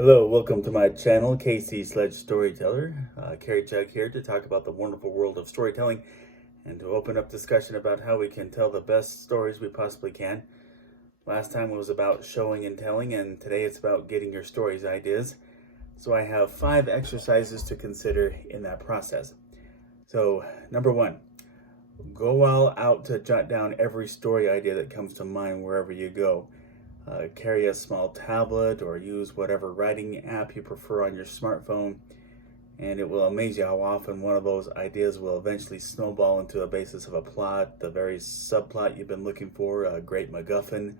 Hello, welcome to my channel, KC Sledge Storyteller. Carrie Jug here to talk about the wonderful world of storytelling and to open up discussion about how we can tell the best stories we possibly can. Last time it was about showing and telling, and today it's about getting your stories ideas. So I have 5 exercises to consider in that process. So, number 1, go all out to jot down every story idea that comes to mind wherever you go. Carry a small tablet or use whatever writing app you prefer on your smartphone, and it will amaze you how often one of those ideas will eventually snowball into a basis of a plot, the very subplot you've been looking for, a great MacGuffin,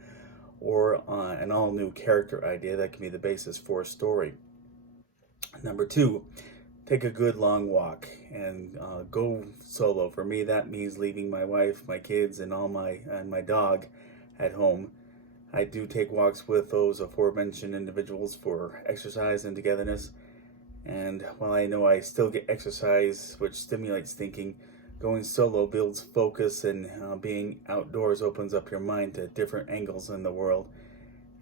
or an all-new character idea that can be the basis for a story. Number 2, take a good long walk and go solo. For me, that means leaving my wife, my kids, and my dog at home. I do take walks with those aforementioned individuals for exercise and togetherness. And while I know I still get exercise, which stimulates thinking, going solo builds focus, and being outdoors opens up your mind to different angles in the world.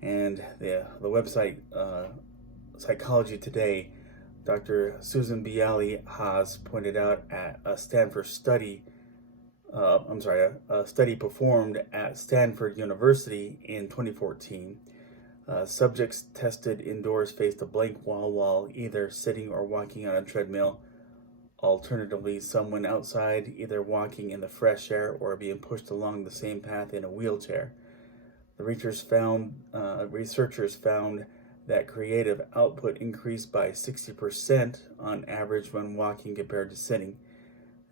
And the website Psychology Today, Dr. Susan Bialy Haas pointed out at a Stanford study a study performed at Stanford University in 2014. Subjects tested indoors faced a blank wall while either sitting or walking on a treadmill. Alternatively, some went outside, either walking in the fresh air or being pushed along the same path in a wheelchair. The researchers found that creative output increased by 60% on average when walking compared to sitting.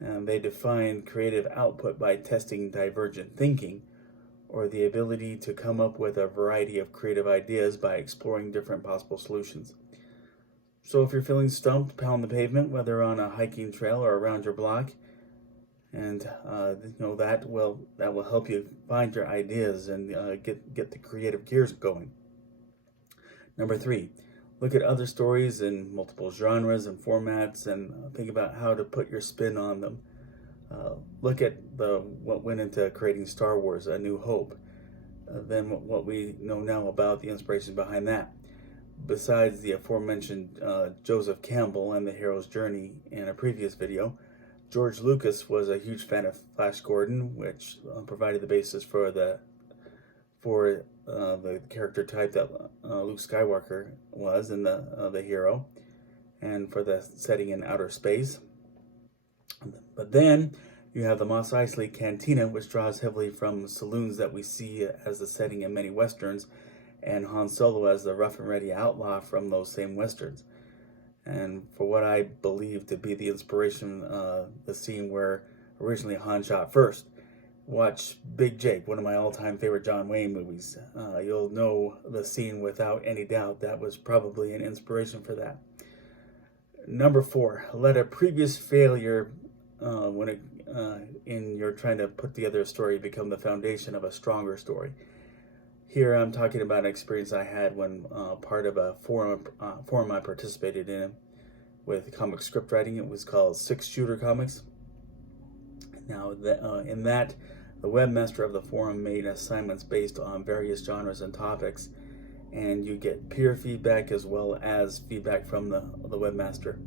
They defined creative output by testing divergent thinking, or the ability to come up with a variety of creative ideas by exploring different possible solutions. So if you're feeling stumped, pound the pavement, whether on a hiking trail or around your block, and that will help you find your ideas and get the creative gears going. Number 3, look at other stories in multiple genres and formats and think about how to put your spin on them. Look at what went into creating Star Wars: A New Hope, then what we know now about the inspiration behind that. Besides the aforementioned Joseph Campbell and the hero's journey in a previous video, George Lucas was a huge fan of Flash Gordon, which provided the basis for the character type that Luke Skywalker was in the hero, and for the setting in outer space. But then you have the Mos Eisley Cantina, which draws heavily from saloons that we see as the setting in many westerns, and Han Solo as the rough and ready outlaw from those same westerns. And for what I believe to be the inspiration, the scene where originally Han shot first. Watch Big Jake, one of my all-time favorite John Wayne movies. You'll know the scene without any doubt. That was probably an inspiration for that. Number 4, let a previous failure in you're trying to put together a story become the foundation of a stronger story. Here I'm talking about an experience I had when part of a forum I participated in with comic script writing. It was called 6 Shooter Comics. Now, in that, the webmaster of the forum made assignments based on various genres and topics, and you get peer feedback as well as feedback from the webmaster.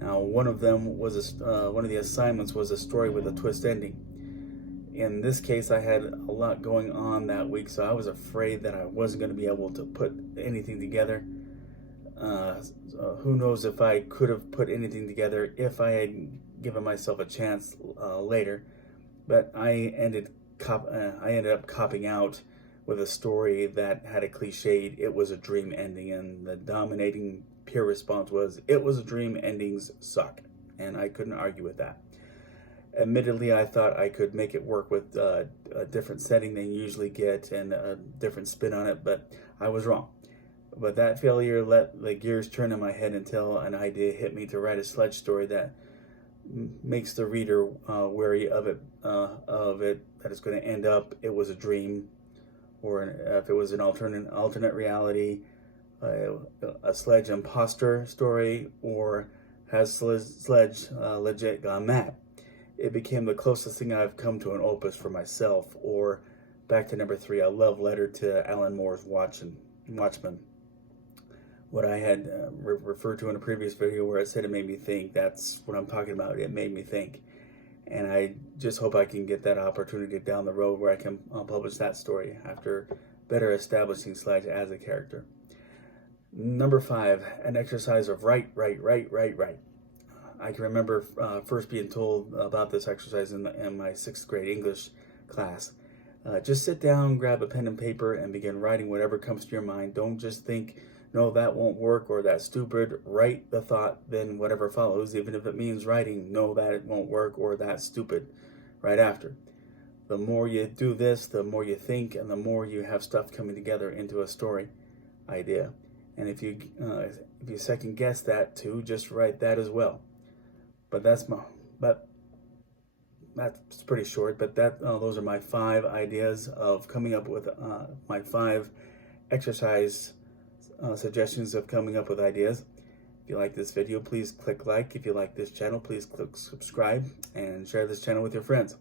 Now, one of the assignments was a story with a twist ending. In this case, I had a lot going on that week, so I was afraid that I wasn't going to be able to put anything together. Who knows if I could have put anything together if I had given myself a chance later. But I ended up copping out with a story that had a cliched "it was a dream" ending, and the dominating peer response was "it was a dream, endings suck," and I couldn't argue with that. Admittedly, I thought I could make it work with a different setting than you usually get and a different spin on it, but I was wrong. But that failure let the gears turn in my head until an idea hit me to write a sledge story that makes the reader wary of it that it's going to end up "it was a dream," or if it was an alternate reality, a Sledge imposter story, or has Sledge legit gone mad. It became the closest thing I've come to an opus for myself, or back to number 3, a love letter to Alan Moore's Watchmen. what I had referred to in a previous video where I said it made me think. That's what I'm talking about. It made me think. And I just hope I can get that opportunity down the road where I can publish that story after better establishing Sledge as a character. Number 5, an exercise of write. I can remember first being told about this exercise in my 6th grade English class. Just sit down, grab a pen and paper, and begin writing whatever comes to your mind. Don't just think, no, that won't work, or that's stupid. Write the thought, then whatever follows, even if it means writing, no, that it won't work, or that's stupid, right after. The more you do this, the more you think, and the more you have stuff coming together into a story idea. And if you second guess that too, just write that as well. But that's pretty short. But those are my 5 ideas of coming up with my 5 exercise suggestions of coming up with ideas. If you like this video, please click like. If you like this channel, please click subscribe and share this channel with your friends.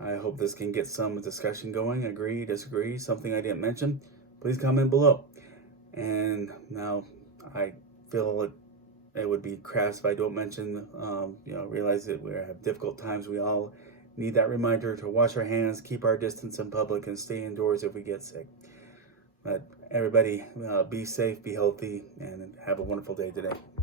I hope this can get some discussion going. Agree, disagree, something I didn't mention, please comment below. And now I feel it would be crass if I don't mention, realize that we have difficult times. We all need that reminder to wash our hands, keep our distance in public, and stay indoors if we get sick. But everybody, be safe, be healthy, and have a wonderful day today.